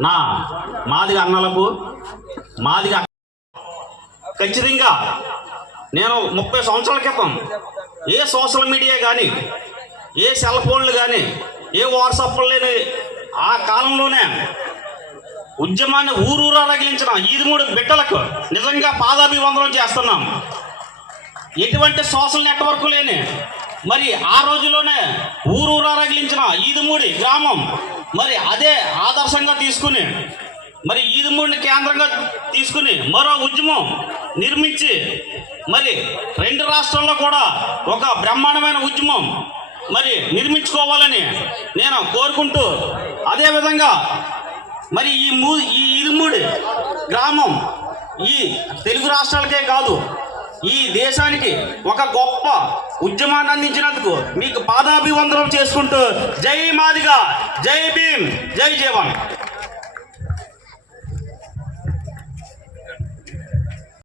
నా మాదిగ అన్నలకు మాదిగ ఖచ్చితంగా నేను ముప్పై సంవత్సరాల క్రితం ఏ సోషల్ మీడియా కానీ ఏ సెల్ ఫోన్లు కానీ ఏ వాట్సాప్లు లేని ఆ కాలంలోనే ఉద్యమాన్ని ఊరూరా రగిలించిన ఈది మూడు బిడ్డలకు నిజంగా పాదాభివందనం చేస్తున్నాం. ఎటువంటి సోషల్ నెట్వర్క్ లేని మరి ఆ రోజుల్లోనే ఊరూరా రగిలించిన ఈదుమూడి గ్రామం మరి అదే ఆదర్శంగా తీసుకుని మరి ఈదుమూడిని కేంద్రంగా తీసుకుని మరో ఉద్యమం నిర్మించి మరి రెండు రాష్ట్రాల్లో కూడా ఒక బ్రహ్మాండమైన ఉద్యమం మరి నిర్మించుకోవాలని నేను కోరుకుంటూ అదేవిధంగా మరి ఈ మూ ఈ ఇరుముడి గ్రామం ఈ తెలుగు రాష్ట్రాలకే కాదు ఈ దేశానికి ఒక గొప్ప ఉద్యమాన్ని అందించినందుకు మీకు పాదాభివందనం చేసుకుంటూ జై మాదిగా జై భీమ్ జై జీవన్